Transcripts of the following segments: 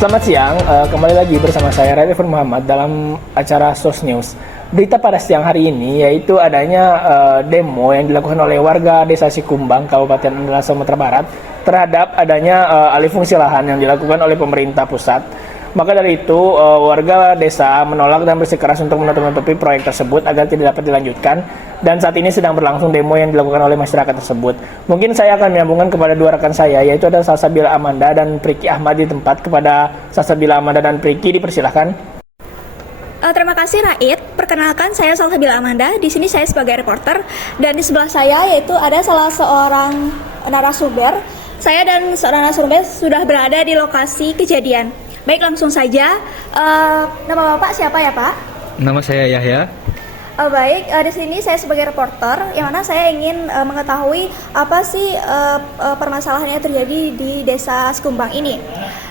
Selamat siang, kembali lagi bersama saya Raditya Muhammad dalam acara SOS News. Berita pada siang hari ini yaitu adanya demo yang dilakukan oleh warga Desa Sikumbang, Kabupaten Andalas, Sumatera Barat terhadap adanya alih fungsi lahan yang dilakukan oleh pemerintah pusat. Maka dari itu, warga desa menolak dan bersikeras untuk menutup-nutupi proyek tersebut agar tidak dapat dilanjutkan. Dan saat ini sedang berlangsung demo yang dilakukan oleh masyarakat tersebut. Mungkin saya akan menyambungkan kepada dua rekan saya, yaitu ada Salsabila Amanda dan Priki Ahmad di tempat. Kepada Salsabila Amanda dan Priki, dipersilahkan. Terima kasih Rait. Perkenalkan, saya Salsabila Amanda. Di sini saya sebagai reporter dan di sebelah saya yaitu ada salah seorang narasumber. Saya dan seorang narasumber sudah berada di lokasi kejadian. Baik, langsung saja. Nama Bapak siapa ya, Pak? Nama saya Yahya. Baik, di sini saya sebagai reporter, yang mana saya ingin mengetahui apa sih permasalahan yang terjadi di Desa Sikumbang ini.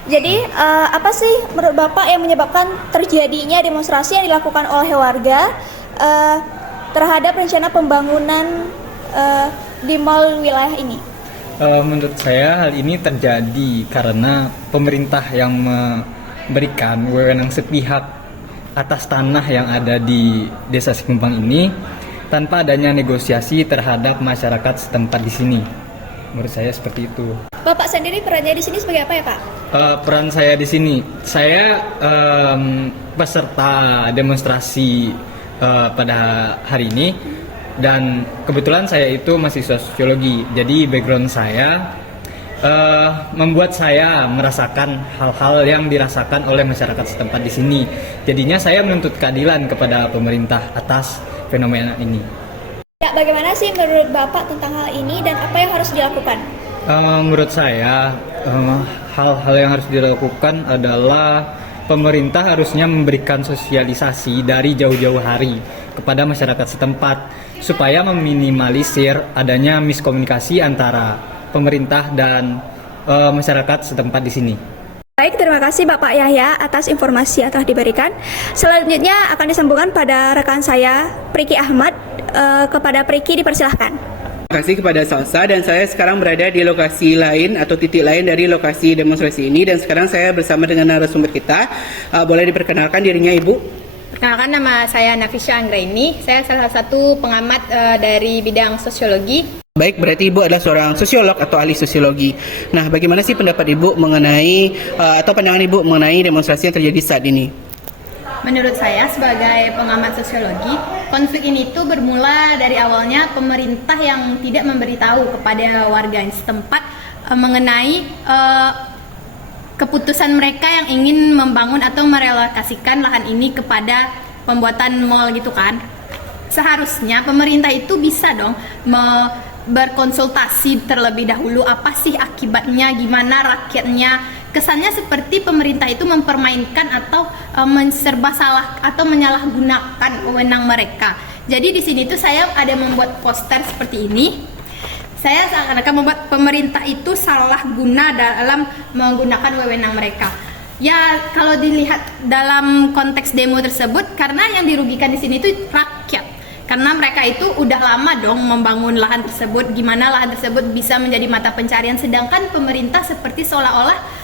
Jadi, apa sih menurut Bapak yang menyebabkan terjadinya demonstrasi yang dilakukan oleh warga terhadap rencana pembangunan di mall wilayah ini? Menurut saya hal ini terjadi karena pemerintah yang memberikan wewenang sepihak atas tanah yang ada di Desa Sikumbang ini tanpa adanya negosiasi terhadap masyarakat setempat di sini. Menurut saya seperti itu. Bapak sendiri perannya di sini sebagai apa ya, Pak? Peran saya di sini, saya peserta demonstrasi pada hari ini. Dan kebetulan saya itu mahasiswa sosiologi, jadi background saya membuat saya merasakan hal-hal yang dirasakan oleh masyarakat setempat di sini. Jadinya saya menuntut keadilan kepada pemerintah atas fenomena ini. Ya, bagaimana sih menurut Bapak tentang hal ini dan apa yang harus dilakukan? Menurut saya hal-hal yang harus dilakukan adalah pemerintah harusnya memberikan sosialisasi dari jauh-jauh hari kepada masyarakat setempat supaya meminimalisir adanya miskomunikasi antara pemerintah dan masyarakat setempat di sini. Baik, terima kasih Bapak Yahya atas informasi yang telah diberikan. Selanjutnya akan disambungkan pada rekan saya Priki Ahmad. Kepada Priki, dipersilahkan. Terima kasih kepada Salsa, dan saya sekarang berada di lokasi lain atau titik lain dari lokasi demonstrasi ini, dan sekarang saya bersama dengan narasumber kita. Boleh diperkenalkan dirinya, Ibu? Perkenalkan, nama saya Nafisha Anggraini. Saya salah satu pengamat dari bidang sosiologi. Baik, berarti Ibu adalah seorang sosiolog atau ahli sosiologi. Nah, bagaimana sih pendapat Ibu mengenai atau pandangan Ibu mengenai demonstrasi yang terjadi saat ini? Menurut saya sebagai pengamat sosiologi, konflik ini tuh bermula dari awalnya pemerintah yang tidak memberitahu kepada warga setempat mengenai keputusan mereka yang ingin membangun atau merelokasikan lahan ini kepada pembuatan mall gitu kan. Seharusnya pemerintah itu bisa dong berkonsultasi terlebih dahulu, apa sih akibatnya, gimana rakyatnya. Kesannya seperti pemerintah itu mempermainkan atau menserba salah atau menyalahgunakan wewenang mereka. Jadi di sini tuh saya ada membuat poster seperti ini. Saya akan membuat pemerintah itu salah guna dalam menggunakan wewenang mereka. Ya, kalau dilihat dalam konteks demo tersebut, karena yang dirugikan di sini itu rakyat. Karena mereka itu udah lama dong membangun lahan tersebut, gimana lahan tersebut bisa menjadi mata pencarian, sedangkan pemerintah seperti seolah-olah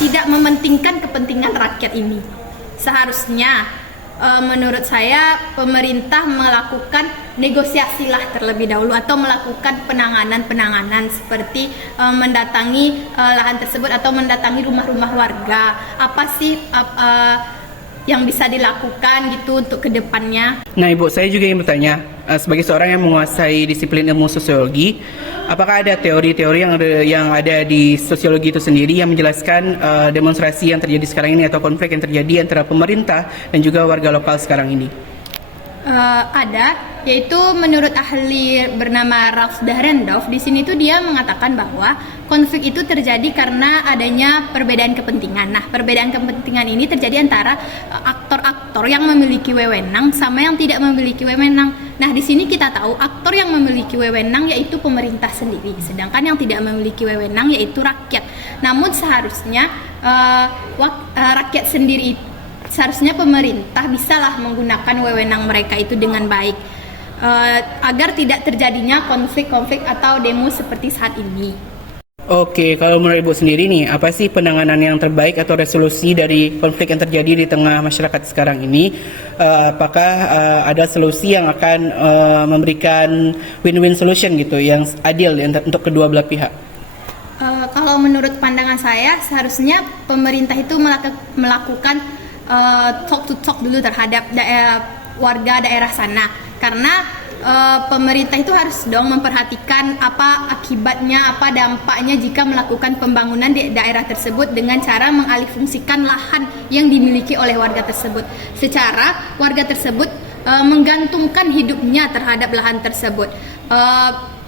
tidak mementingkan kepentingan rakyat ini. Seharusnya menurut saya pemerintah melakukan negosiasilah terlebih dahulu atau melakukan penanganan seperti mendatangi lahan tersebut atau mendatangi rumah-rumah warga. Apa sih yang bisa dilakukan gitu untuk kedepannya? Nah, Ibu, saya juga ingin bertanya, sebagai seorang yang menguasai disiplin ilmu sosiologi, apakah ada teori-teori yang ada di sosiologi itu sendiri yang menjelaskan demonstrasi yang terjadi sekarang ini atau konflik yang terjadi antara pemerintah dan juga warga lokal sekarang ini? Ada, yaitu menurut ahli bernama Ralph Dahrendorf. Di sini tuh dia mengatakan bahwa konflik itu terjadi karena adanya perbedaan kepentingan. Nah, perbedaan kepentingan ini terjadi antara aktor-aktor yang memiliki wewenang sama yang tidak memiliki wewenang. Nah, di sini kita tahu aktor yang memiliki wewenang yaitu pemerintah sendiri, sedangkan yang tidak memiliki wewenang yaitu rakyat. Namun seharusnya rakyat sendiri itu, seharusnya pemerintah bisalah menggunakan wewenang mereka itu dengan baik agar tidak terjadinya konflik-konflik atau demo seperti saat ini. Oke, kalau menurut Ibu sendiri nih, apa sih penanganan yang terbaik atau resolusi dari konflik yang terjadi di tengah masyarakat sekarang ini? Apakah ada solusi yang akan memberikan win-win solution gitu, yang adil untuk kedua belah pihak? Kalau menurut pandangan saya, seharusnya pemerintah itu melakukan talk to talk dulu terhadap warga daerah sana, karena pemerintah itu harus dong memperhatikan apa akibatnya, apa dampaknya jika melakukan pembangunan di daerah tersebut dengan cara mengalihfungsikan lahan yang dimiliki oleh warga tersebut. Secara warga tersebut menggantungkan hidupnya terhadap lahan tersebut.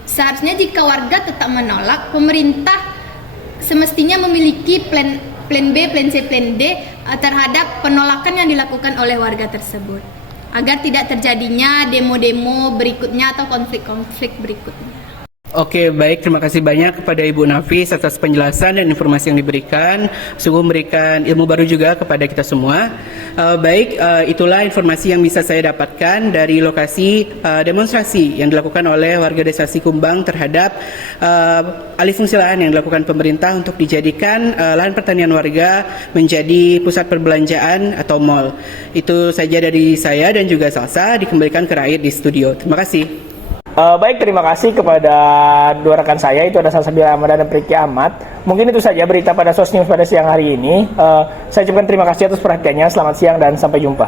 Seharusnya jika warga tetap menolak, pemerintah semestinya memiliki plan B, plan C, plan D terhadap penolakan yang dilakukan oleh warga tersebut, agar tidak terjadinya demo-demo berikutnya atau konflik-konflik berikutnya. Oke, baik. Terima kasih banyak kepada Ibu Nafis atas penjelasan dan informasi yang diberikan. Sungguh memberikan ilmu baru juga kepada kita semua. Itulah informasi yang bisa saya dapatkan dari lokasi demonstrasi yang dilakukan oleh warga desa Sikumbang terhadap alih fungsi lahan yang dilakukan pemerintah untuk dijadikan lahan pertanian warga menjadi pusat perbelanjaan atau mall. Itu saja dari saya dan juga Salsa, dikembalikan ke Rait di studio. Terima kasih. Baik, terima kasih kepada dua rekan saya, itu ada Salsabila Ahmad dan Priki Ahmad. Mungkin itu saja berita pada SOS News pada siang hari ini. Saya ucapkan terima kasih atas perhatiannya. Selamat siang dan sampai jumpa.